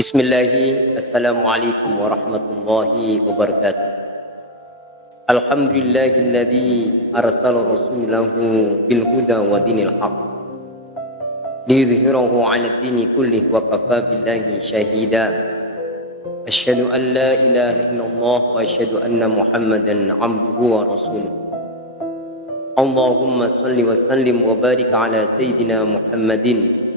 Bismillahi, Assalamualaikum warahmatullahi wabarakatuh. Alhamdulillahilladzi arsala rasulahu bil huda wa dinil haq liyudhhirahu 'ala ad-dini kullih wa kafa billahi shahida. Asyhadu an la ilaha illallah wa asyhadu anna Muhammadan 'abduhu wa rasuluh. Allahumma shalli wa sallim wa barik 'ala sayyidina Muhammadin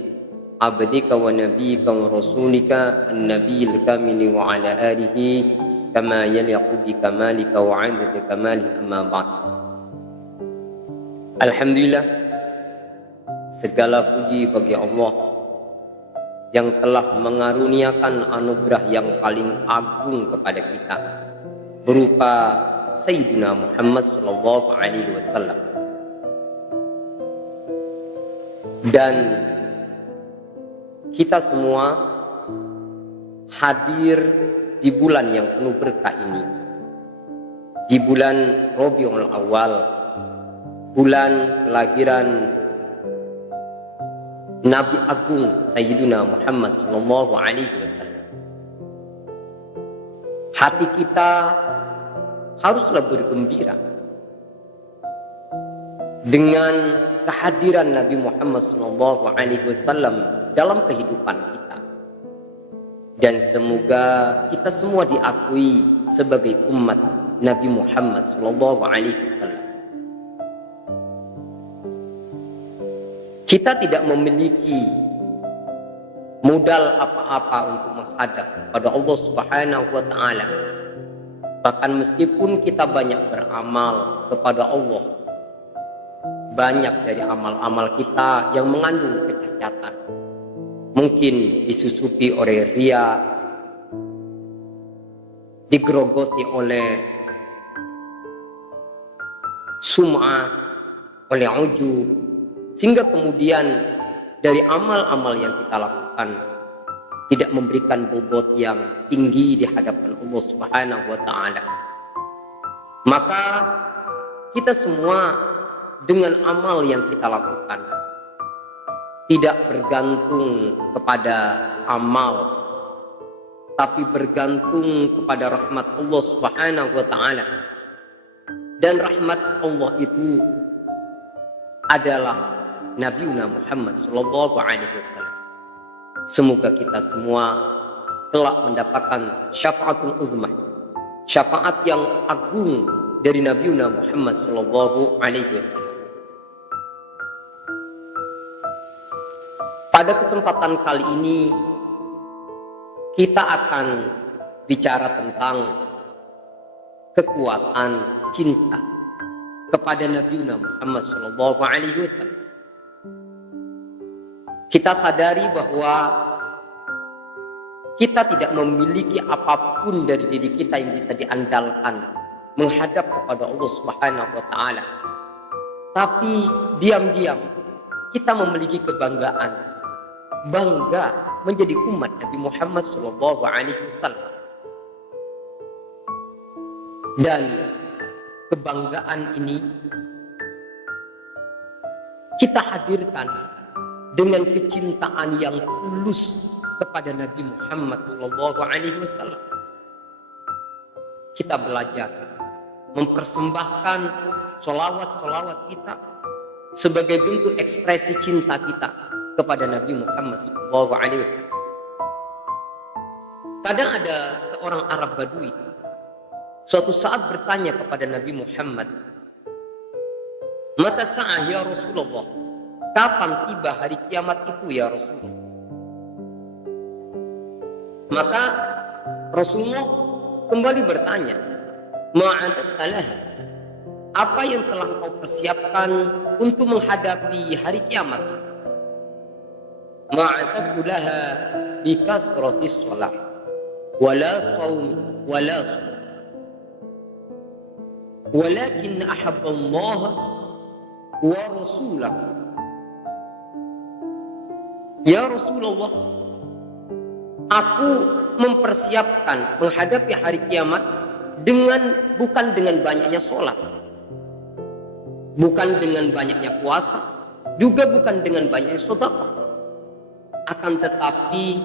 abdika wa nabiyika wa rasulika an-nabiyil kamili wa ala alihi kama yaliqu bi kamalika wa 'adada kamali amma ba'd. Alhamdulillah, segala puji bagi Allah yang telah mengaruniakan anugerah yang paling agung kepada kita berupa Sayyidina Muhammad sallallahu alaihi wasallam. Dan kita semua hadir di bulan yang penuh berkah ini, di bulan Rabiul Awal, bulan kelahiran Nabi Agung Sayyidina Muhammad sallallahu alaihi wasallam. Hati kita haruslah bergembira dengan kehadiran Nabi Muhammad sallallahu alaihi wasallam dalam kehidupan kita, dan semoga kita semua diakui sebagai umat Nabi Muhammad sallallahu alaihi wasallam. Kita tidak memiliki modal apa-apa untuk menghadap pada Allah Subhanahu wa taala. Bahkan meskipun kita banyak beramal kepada Allah, banyak dari amal-amal kita yang mengandung kecacatan, mungkin disusupi oleh riya, digerogoti oleh sum'ah, oleh ujub, sehingga kemudian dari amal-amal yang kita lakukan tidak memberikan bobot yang tinggi di hadapan Allah Subhanahu wa taala. Maka kita semua dengan amal yang kita lakukan tidak bergantung kepada amal, tapi bergantung kepada rahmat Allah Subhanahu wa taala. Dan rahmat Allah itu adalah Nabiuna Muhammad sallallahu alaihi wasallam. Semoga kita semua telah mendapatkan syafaatul uzmah, syafaat yang agung dari Nabiuna Muhammad sallallahu alaihi wasallam. Pada kesempatan kali ini kita akan bicara tentang kekuatan cinta kepada Nabiuna Muhammad sallallahu alaihi wasallam. Kita sadari bahwa kita tidak memiliki apapun dari diri kita yang bisa diandalkan menghadap kepada Allah Subhanahu wa taala. Tapi diam-diam kita memiliki kebanggaan, bangga menjadi umat Nabi Muhammad sallallahu alaihi wasallam. Dan kebanggaan ini kita hadirkan dengan kecintaan yang tulus kepada Nabi Muhammad sallallahu alaihi wasallam. Kita belajar mempersembahkan solawat-solawat kita sebagai bentuk ekspresi cinta kita kepada Nabi Muhammad sallallahu alaihi wasallam. Kadang ada seorang Arab Badui suatu saat bertanya kepada Nabi Muhammad, "Mata sa'ah ya Rasulullah?" Kapan tiba hari kiamat itu ya Rasulullah? Maka Rasulullah kembali bertanya, "Ma'adatta laha?" Apa yang telah kau persiapkan untuk menghadapi hari kiamat? "Ma'adattu laha bi kasratis shalah wala shaumi wala shalah. Walakin ahabba Allah wa rasulahu." Ya Rasulullah, aku mempersiapkan menghadapi hari kiamat bukan dengan banyaknya sholat, bukan dengan banyaknya puasa, juga bukan dengan banyaknya sedekah. Akan tetapi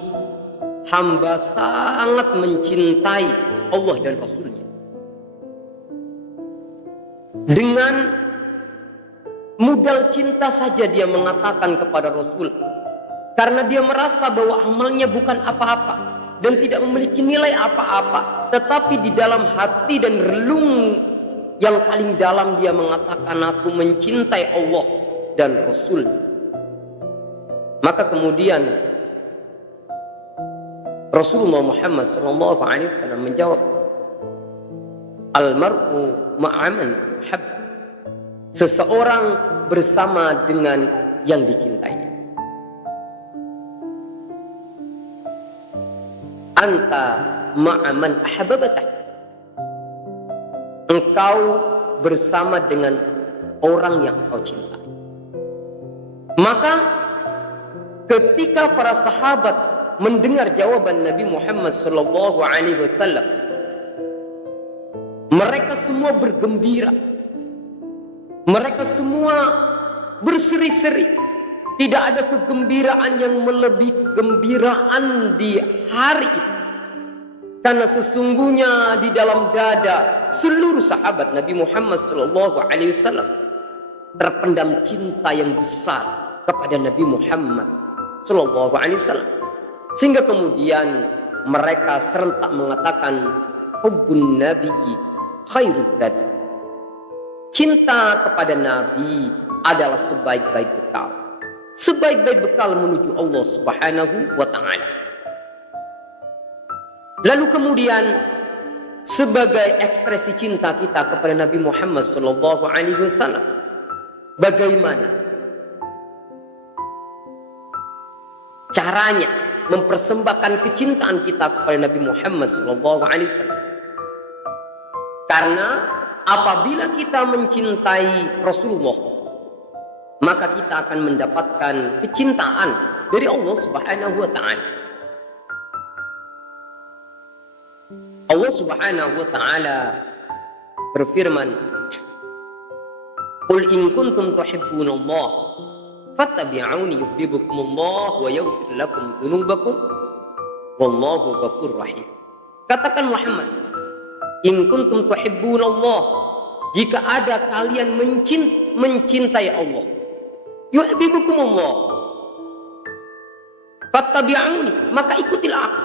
hamba sangat mencintai Allah dan Rasulnya. Dengan modal cinta saja dia mengatakan kepada Rasul, karena dia merasa bahwa amalnya bukan apa-apa dan tidak memiliki nilai apa-apa, tetapi di dalam hati dan relung yang paling dalam dia mengatakan, aku mencintai Allah dan Rasul. Maka kemudian Rasulullah Muhammad SAW menjawab, Al-mar'u ma'aman hab. Seseorang bersama dengan yang dicintainya. Anta ma'aman ahbabatah. Engkau bersama dengan orang yang engkau cintai. Maka ketika para sahabat mendengar jawaban Nabi Muhammad SAW, mereka semua bergembira, mereka semua berseri-seri. Tidak ada kegembiraan yang melebihi kegembiraan di hari itu, karena sesungguhnya di dalam dada seluruh sahabat Nabi Muhammad SAW terpendam cinta yang besar kepada Nabi Muhammad SAW, sehingga kemudian mereka serentak mengatakan, hubbun nabiyyi khairuz zadi. Cinta kepada Nabi adalah sebaik-baik bekal, sebaik-baik bekal menuju Allah Subhanahu wa Ta'ala. Lalu kemudian sebagai ekspresi cinta kita kepada Nabi Muhammad SAW, bagaimana caranya mempersembahkan kecintaan kita kepada Nabi Muhammad SAW? Karena apabila kita mencintai Rasulullah, maka kita akan mendapatkan kecintaan dari Allah Subhanahu wa Ta'ala. Allah Subhanahu wa Ta'ala berfirman, Qul in kuntum tuhibbunallah fattabi'uni yuhibbukumullah wa yaghfir lakum dzunubakum wallahu ghafurur rahim. Katakan Muhammad, in kuntum tuhibbunallah, jika ada kalian mencintai Allah, yuhibbukumullah fattabi'uni, maka ikutilah aku.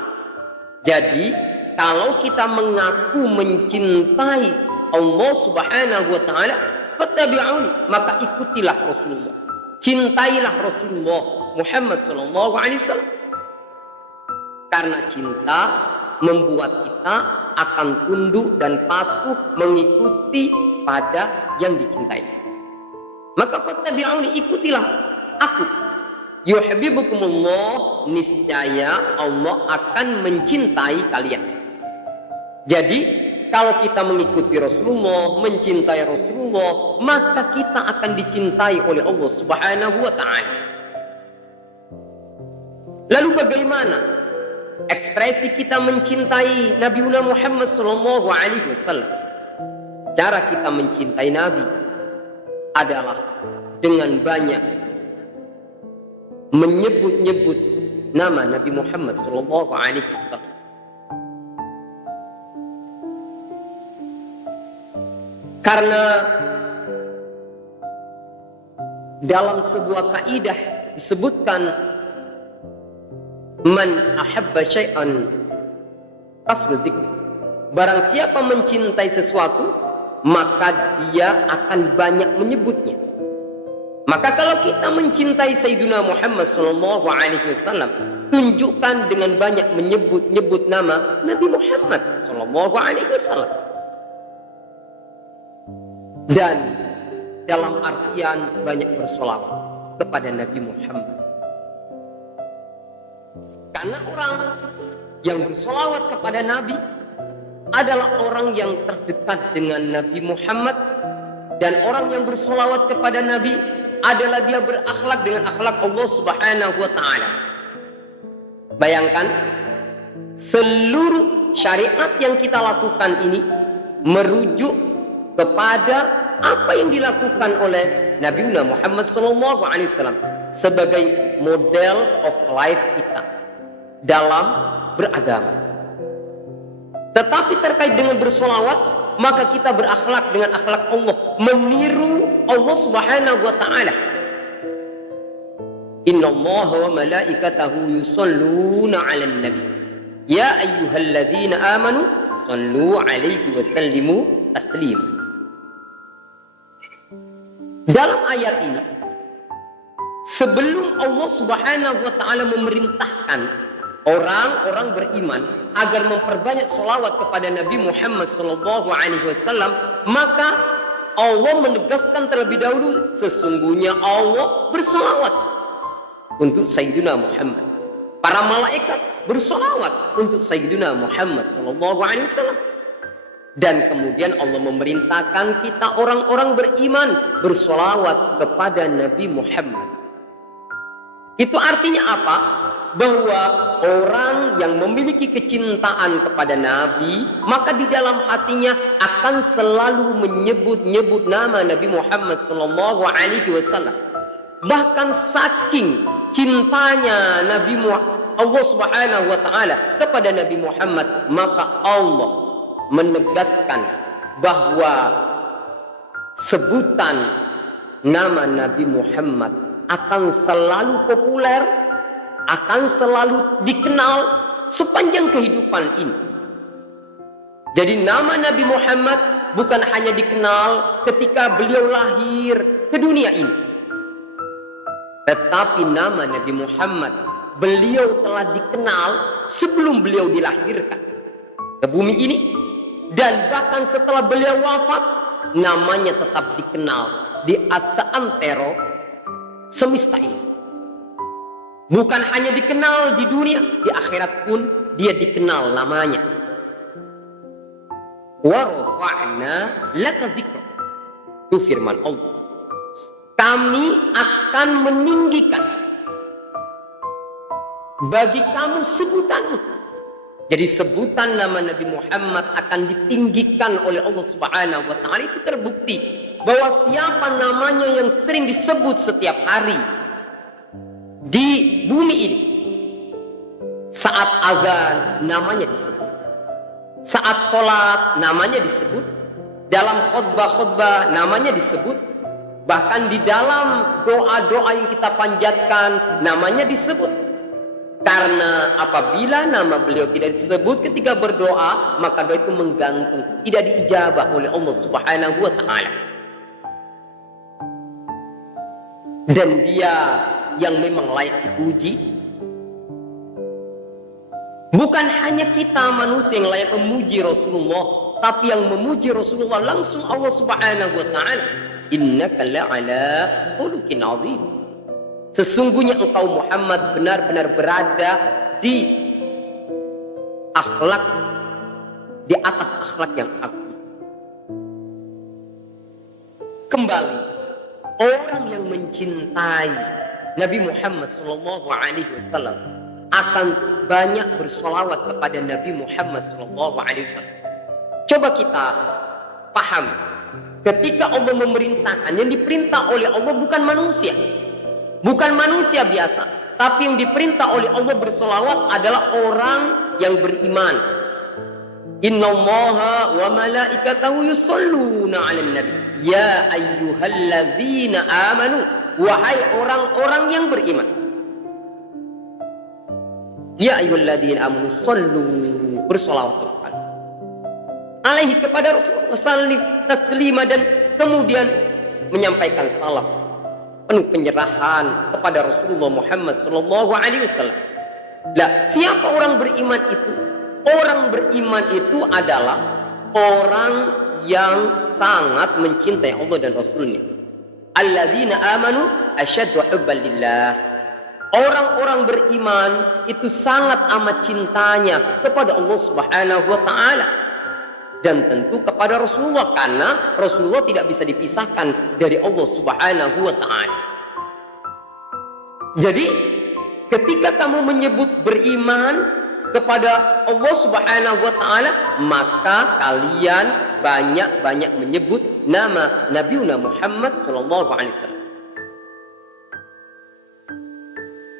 Jadi kalau kita mengaku mencintai Allah Subhanahu wa Ta'ala, fattabi'uni, maka ikutilah Rasulullah, cintailah Rasulullah Muhammad SAW. Karena cinta membuat kita akan tunduk dan patuh mengikuti pada yang dicintai. Maka fattabi'uni, ikutilah aku. Yuhibbukumullah, niscaya Allah akan mencintai kalian. Jadi kalau kita mengikuti Rasulullah, mencintai Rasulullah, maka kita akan dicintai oleh Allah Subhanahu wa Ta'ala. Lalu bagaimana ekspresi kita mencintai Nabi Muhammad SAW? Cara kita mencintai Nabi adalah dengan banyak menyebut-nyebut nama Nabi Muhammad SAW. Karena dalam sebuah kaidah disebutkan, man ahabba syai'an kasru dzikr. Barang siapa mencintai sesuatu, maka dia akan banyak menyebutnya. Maka kalau kita mencintai Sayyidina Muhammad SAW, tunjukkan dengan banyak menyebut nama Nabi Muhammad SAW. Dan dalam artian banyak bersolawat kepada Nabi Muhammad. Karena orang yang bersolawat kepada Nabi adalah orang yang terdekat dengan Nabi Muhammad, dan orang yang bersolawat kepada Nabi adalah dia berakhlak dengan akhlak Allah Subhanahu wa Ta'ala. Bayangkan, seluruh syariat yang kita lakukan ini merujuk kepada apa yang dilakukan oleh Nabi Muhammad SAW sebagai model of life kita. dalam beragama. Tetapi terkait dengan bersolawat, maka kita berakhlak dengan akhlak Allah, meniru Allah Subhanahu wa ta'ala. Innallaha wa malaikatahu yusalluna 'alan nabi ya ayyuhalladzina amanu sallu 'alaihi wa sallimu taslima. Dalam ayat ini, sebelum Allah Subhanahu wa ta'ala memerintahkan orang-orang beriman agar memperbanyak sholawat kepada Nabi Muhammad SAW, maka Allah menegaskan terlebih dahulu, sesungguhnya Allah bersolawat untuk Sayyidina Muhammad. Para malaikat bersolawat untuk Sayyidina Muhammad SAW. Dan kemudian Allah memerintahkan kita orang-orang beriman bersolawat kepada Nabi Muhammad. Itu artinya apa? Bahwa orang yang memiliki kecintaan kepada Nabi, maka di dalam hatinya akan selalu menyebut-nyebut nama Nabi Muhammad SAW. Bahkan saking cintanya Allah Subhanahu wa ta'ala kepada Nabi Muhammad, maka Allah menegaskan bahwa sebutan nama Nabi Muhammad akan selalu populer, akan selalu dikenal sepanjang kehidupan ini. Jadi nama Nabi Muhammad bukan hanya dikenal ketika beliau lahir ke dunia ini, tetapi nama Nabi Muhammad beliau telah dikenal sebelum beliau dilahirkan ke bumi ini. Dan bahkan setelah beliau wafat, namanya tetap dikenal di asa-antero semesta ini. Bukan hanya dikenal di dunia, di akhirat pun dia dikenal namanya. Wa rafa'na laka dzikra. Itu firman Allah. Kami akan meninggikan bagi kamu sebutanmu. Jadi sebutan nama Nabi Muhammad akan ditinggikan oleh Allah Subhanahu wa ta'ala. Itu terbukti bahwa siapa namanya yang sering disebut setiap hari di bumi ini, saat azan namanya disebut, saat sholat namanya disebut, dalam khutbah-khutbah namanya disebut, bahkan di dalam doa-doa yang kita panjatkan namanya disebut. Karena apabila nama beliau tidak disebut ketika berdoa, maka doa itu menggantung, tidak diijabah oleh Allah Subhanahu wa ta'ala. Dan dia yang memang layak dipuji. Bukan hanya kita manusia yang layak memuji Rasulullah, tapi yang memuji Rasulullah langsung Allah Subhanahu wa ta'ala. Innaka la'ala khuluqin 'azim. Sesungguhnya engkau Muhammad benar-benar berada di akhlak, di atas akhlak yang agung. Kembali, orang yang mencintai Nabi Muhammad SAW akan banyak bersolawat kepada Nabi Muhammad SAW. Coba kita paham, ketika Allah memerintahkan, yang diperintah oleh Allah bukan manusia. Bukan manusia biasa, tapi yang diperintah oleh Allah bersolawat adalah orang yang beriman. Innallaha wa malaikatahu yusalluna 'alan nabi ya ayyuhalladzina amanu, wahai orang-orang yang beriman. Ya ayyuhalladzina amanu sallu, bersolawat alaihi kepada Rasulullah sallim taslima, dan kemudian menyampaikan salam penuh penyerahan kepada Rasulullah Muhammad SAW. Lah, siapa orang beriman itu? Orang beriman itu adalah orang yang sangat mencintai Allah dan Rasulnya. Alladzina amanu asyaddu hubban lillah. Orang-orang beriman itu sangat amat cintanya kepada Allah Subhanahu wa ta'ala. Dan tentu kepada Rasulullah, karena Rasulullah tidak bisa dipisahkan dari Allah Subhanahu wa ta'ala. Jadi ketika kamu menyebut beriman kepada Allah Subhanahu wa ta'ala, maka kalian banyak-banyak menyebut nama Nabi Muhammad sallallahu alaihi wasallam.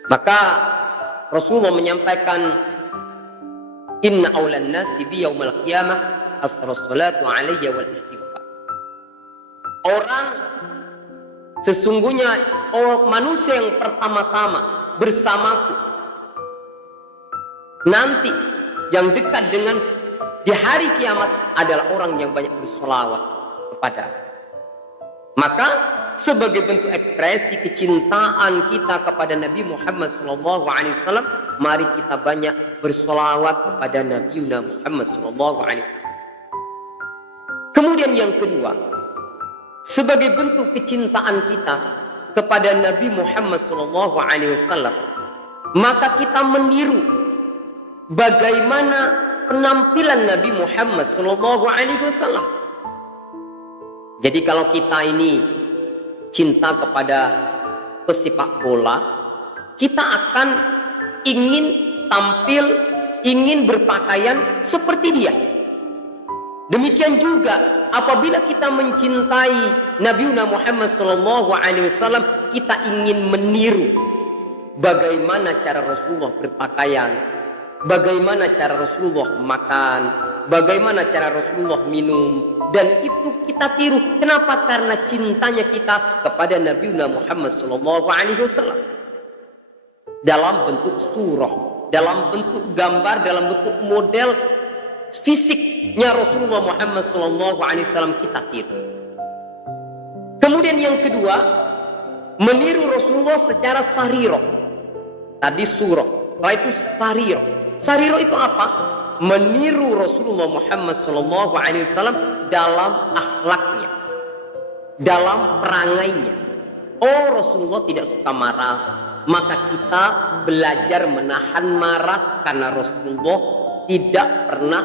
Maka Rasulullah menyampaikan, inna awlan nasi bi yaumal qiyamah as-salatu alayya wal istighfar. Orang sesungguhnya manusia yang pertama-tama bersamaku nanti yang dekat dengan di hari kiamat adalah orang yang banyak bersolawat kepada. Maka sebagai bentuk ekspresi kecintaan kita kepada Nabi Muhammad SAW, mari kita banyak bersolawat kepada Nabi Muhammad SAW. Kemudian yang kedua, sebagai bentuk kecintaan kita kepada Nabi Muhammad SAW, maka kita meniru bagaimana penampilan Nabi Muhammad SAW. Jadi kalau kita ini cinta kepada pesepak bola, kita akan ingin tampil, ingin berpakaian seperti dia. Demikian juga apabila kita mencintai Nabi Muhammad SAW, kita ingin meniru bagaimana cara Rasulullah berpakaian, bagaimana cara Rasulullah makan, bagaimana cara Rasulullah minum, dan itu kita tiru. Kenapa? Karena cintanya kita kepada Nabi Muhammad SAW. Dalam bentuk surah, dalam bentuk gambar, dalam bentuk model fisiknya Rasulullah Muhammad SAW kita tiru. Kemudian yang kedua, meniru Rasulullah secara sarirah. Tadi surah, setelah itu sarirah. Sarirah itu apa? Meniru Rasulullah Muhammad SAW dalam akhlaknya, dalam perangainya. Oh, Rasulullah tidak suka marah, maka kita belajar menahan marah, karena Rasulullah tidak pernah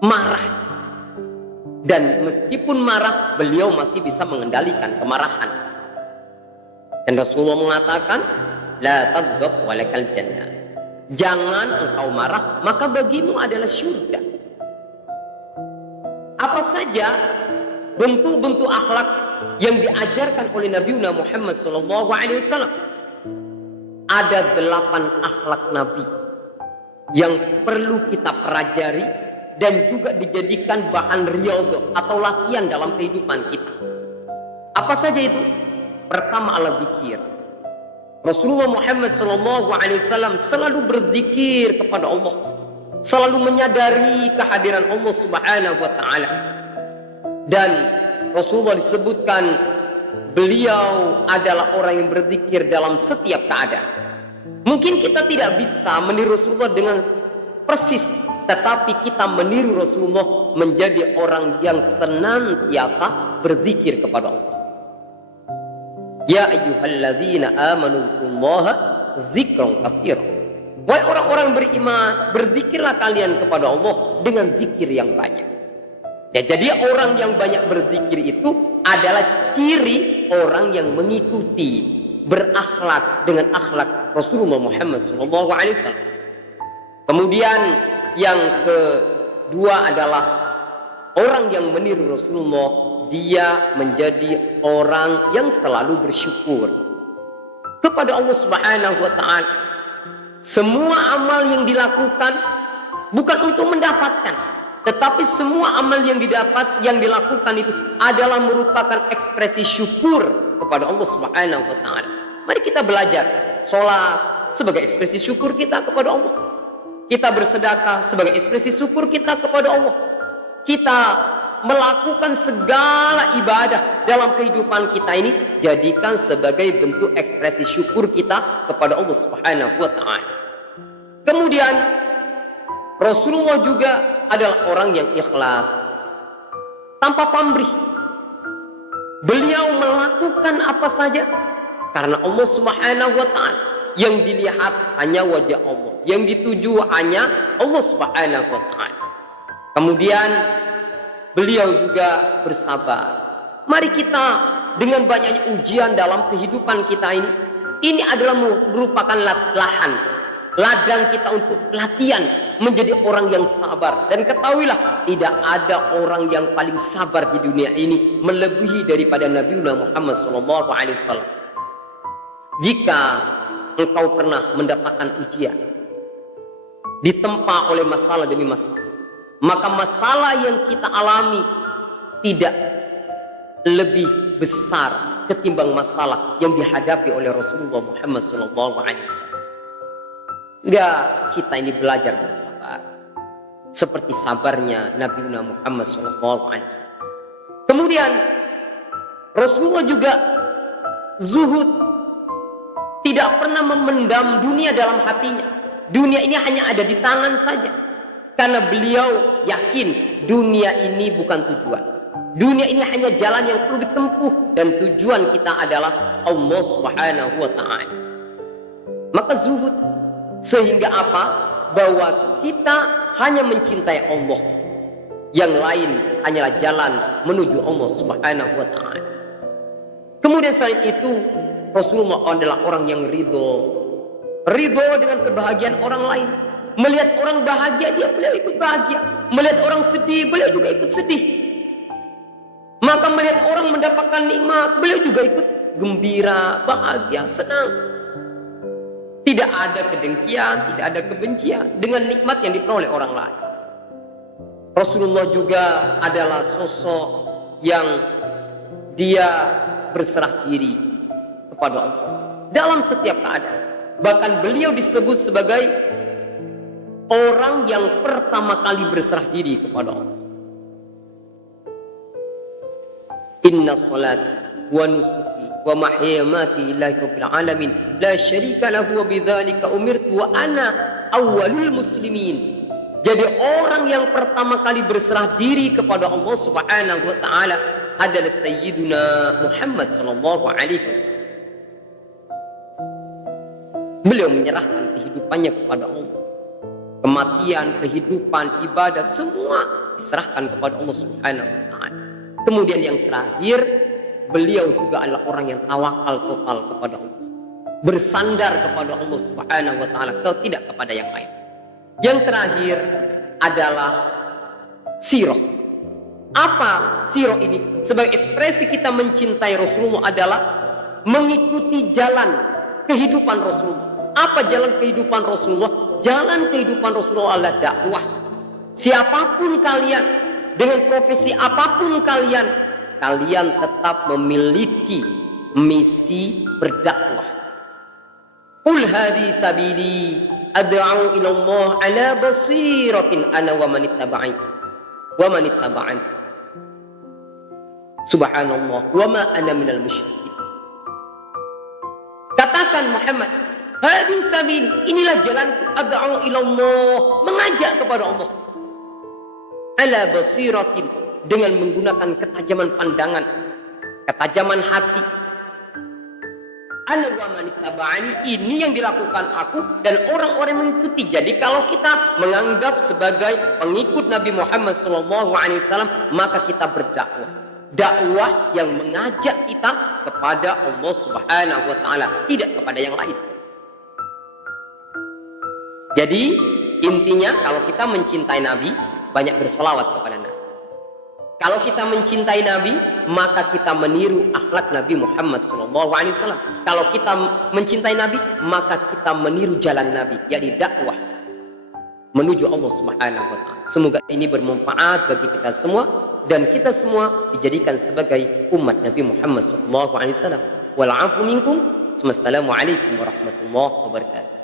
marah. Dan meskipun marah, beliau masih bisa mengendalikan kemarahan. Dan Rasulullah mengatakan, la taghdab walakal jannah. Jangan engkau marah, maka bagimu adalah surga. Apa saja bentuk-bentuk akhlak yang diajarkan oleh Nabi Muhammad SAW? Ada 8 akhlak Nabi yang perlu kita pelajari dan juga dijadikan bahan riyadhah atau latihan dalam kehidupan kita. Apa saja itu? Pertama, ala zikir. Rasulullah Muhammad SAW selalu berzikir kepada Allah, selalu menyadari kehadiran Allah Subhanahu wa Ta'ala. Dan Rasulullah disebutkan beliau adalah orang yang berzikir dalam setiap keadaan. Mungkin kita tidak bisa meniru Rasulullah dengan persis, tetapi kita meniru Rasulullah menjadi orang yang senantiasa berzikir kepada Allah. Ya ayyuhalladzina amanu dzkurullaha dzikran katsiran. Wahai orang-orang beriman, berzikirlah kalian kepada Allah dengan zikir yang banyak. Ya, jadi orang yang banyak berzikir itu adalah ciri orang yang mengikuti, berakhlak dengan akhlak Rasulullah Muhammad SAW. Kemudian yang kedua adalah orang yang meniru Rasulullah, dia menjadi orang yang selalu bersyukur kepada Allah Subhanahu wa Ta'ala. Semua amal yang dilakukan bukan untuk mendapatkan, tetapi semua amal yang dilakukan itu adalah merupakan ekspresi syukur kepada Allah Subhanahu wa Ta'ala. Mari kita belajar sholat sebagai ekspresi syukur kita kepada Allah. Kita bersedekah sebagai ekspresi syukur kita kepada Allah. Kita melakukan segala ibadah dalam kehidupan kita ini, jadikan sebagai bentuk ekspresi syukur kita kepada Allah Subhanahu wa Ta'ala. Kemudian Rasulullah juga adalah orang yang ikhlas, tanpa pamrih. Beliau melakukan apa saja karena Allah Subhanahu wa Ta'ala. Yang dilihat hanya wajah Allah, yang dituju hanya Allah Subhanahu wa Ta'ala. Kemudian beliau juga bersabar. Mari kita dengan banyaknya ujian dalam kehidupan kita ini adalah merupakan ladang kita untuk latihan menjadi orang yang sabar. Dan ketahuilah, tidak ada orang yang paling sabar di dunia ini melebihi daripada Nabi Muhammad SAW. Jika engkau pernah mendapatkan ujian, ditempa oleh masalah demi masalah, maka masalah yang kita alami tidak lebih besar ketimbang masalah yang dihadapi oleh Rasulullah Muhammad SAW. Enggak, kita ini belajar bersabar seperti sabarnya Nabi Muhammad SAW. Kemudian Rasulullah juga zuhud, tidak pernah memendam dunia dalam hatinya. Dunia ini hanya ada di tangan saja, karena beliau yakin dunia ini bukan tujuan. Dunia ini hanya jalan yang perlu ditempuh, dan tujuan kita adalah Allah Subhanahu wa Ta'ala. Maka zuhud, sehingga apa? Bahwa kita hanya mencintai Allah, yang lain hanyalah jalan menuju Allah Subhanahu wa Ta'ala. Kemudian selain itu, Rasulullah adalah orang yang ridho dengan kebahagiaan orang lain. Melihat orang bahagia, beliau ikut bahagia. Melihat orang sedih, beliau juga ikut sedih. Maka melihat orang mendapatkan nikmat, beliau juga ikut gembira, bahagia, senang. Tidak ada kedengkian, tidak ada kebencian dengan nikmat yang diperoleh orang lain. Rasulullah juga adalah sosok yang dia berserah diri kepada Allah dalam setiap keadaan. Bahkan beliau disebut sebagai orang yang pertama kali berserah diri kepada Allah. Inna salat wa nusuki wa mahyaya mati lillahi rabbil alamin la syarika lahu wa bidzalika umirtu wa ana awwalul muslimin. Jadi orang yang pertama kali berserah diri kepada Allah Subhanahu wa Ta'ala adalah Sayyiduna Muhammad sallallahu alaihi wasallam. Beliau menyerahkan kehidupannya kepada Allah. Kematian, kehidupan, ibadah, semua diserahkan kepada Allah Subhanahu wa Ta'ala. Kemudian yang terakhir, beliau juga adalah orang yang tawakal total kepada Allah, bersandar kepada Allah Subhanahu wa Ta'ala, tidak kepada yang lain. Yang terakhir adalah sirah. Apa sirah ini? Sebagai ekspresi kita mencintai Rasulullah adalah mengikuti jalan kehidupan Rasulullah. Apa jalan kehidupan Rasulullah? Jalan kehidupan Rasulullah adalah dakwah. Siapapun kalian, dengan profesi apapun kalian, kalian tetap memiliki misi berdakwah. Qul hadhi sabili ad'u ila Allah ala basiratin ana wa man ittaba'ani subhanallah wa ma ana minal musyrikin. Katakan Muhammad, hadhi sabili, inilah jalanku, ad'u ila Allah, mengajak kepada Allah, ala basiratin, dengan menggunakan ketajaman pandangan, ketajaman hati. Ana wa man ittaba'ani, ini yang dilakukan aku dan orang-orang mengikuti. Jadi kalau kita menganggap sebagai pengikut Nabi Muhammad SAW, maka kita berdakwah. Dakwah yang mengajak kita kepada Allah Subhanahu wa Ta'ala, tidak kepada yang lain. Jadi intinya, kalau kita mencintai Nabi, banyak berselawat kepada Nabi. Kalau kita mencintai Nabi, maka kita meniru akhlak Nabi Muhammad SAW. Kalau kita mencintai Nabi, maka kita meniru jalan Nabi, yakni dakwah menuju Allah Subhanahu wa Ta'ala. Semoga ini bermanfaat bagi kita semua, dan kita semua dijadikan sebagai umat Nabi Muhammad SAW. Wal 'afu minkum. Wassalamualaikum warahmatullahi wabarakatuh.